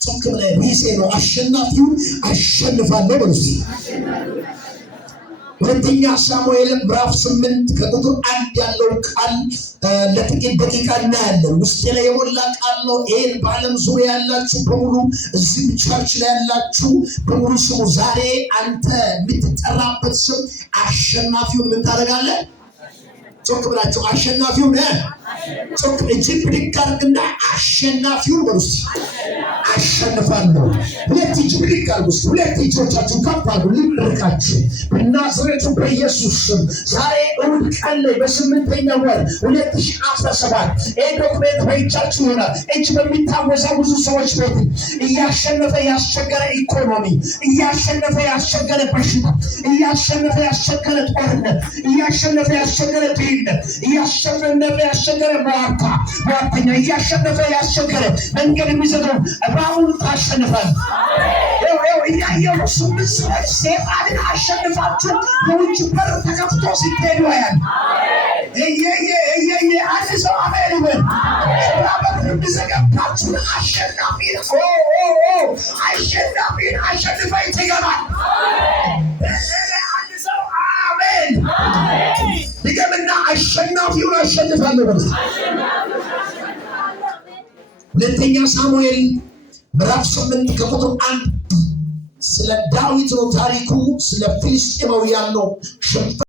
ጾም ላይ ሪሴ ነው አሸናፊውን አሸንፋለሁ በሉስ። ሁለተኛ ሳሙኤል ምዕራፍ 8 ከቁጥር 1 ያለው ቃል ለጥቂት ደቂቃ እናያለን። ውስጤ ላይ የሞላ ቃል ነው። ይሄን በዓለም ዙሪያ ያላችሁ በሙሉ እዚህ ቸርች ላይ ያላችሁ በሙሉ ስሙ። ዛሬ አንተ የምትጠራበት ስም አሸናፊውን ምን ታደርጋለህ? ጮክ ብላችሁ አሸናፊውን ጮክ እጅግ ብድግ አድርግና አሸናፊውን በሉስ። አሸንፋለሁ። ሁለት እጅ ብድግ አድርጉ። ሁለት እጆቻችሁን ከፍ አድርጉ። ልብርካችሁ በናዝሬቱ በኢየሱስ ስም ዛሬ እሑድ ቀን ላይ በ8ኛው ወር 2017 ይህ ዶክሜንት በእጃችሁ ይሆናል። እጅ በሚታወዛውዙ ሰዎች ቤት እያሸነፈ ያስቸገረ ኢኮኖሚ፣ እያሸነፈ ያስቸገረ በሽታ፣ እያሸነፈ ያስቸገረ ጦርነት፣ እያሸነፈ ያስቸገረ ድህነት፣ እያሸነፈ ያስቸገረ ሟርተኛ፣ እያሸነፈ ያስቸገረ መንገድ የሚዘገው እባቡን ታሸንፋል። እያየው ስምንት ሰዎች ሴጣንን አሸንፋችሁ የውጭ በር ተከፍቶ ሲሄዱ ያል አንድ ሰው አሜን ይበል። በር የሚዘገባችሁን አሸናፊን አሸንፈኝ ትገባል። አንድ ሰው አሜን ድገምና አሸናፊውን አሸንፋለሁ በል። ሁለተኛ ሳሙኤል ምዕራፍ 8 ከቁጥር 1 ስለ ዳዊት ነው ታሪኩ። ስለ ፍልስጤማውያን ነው።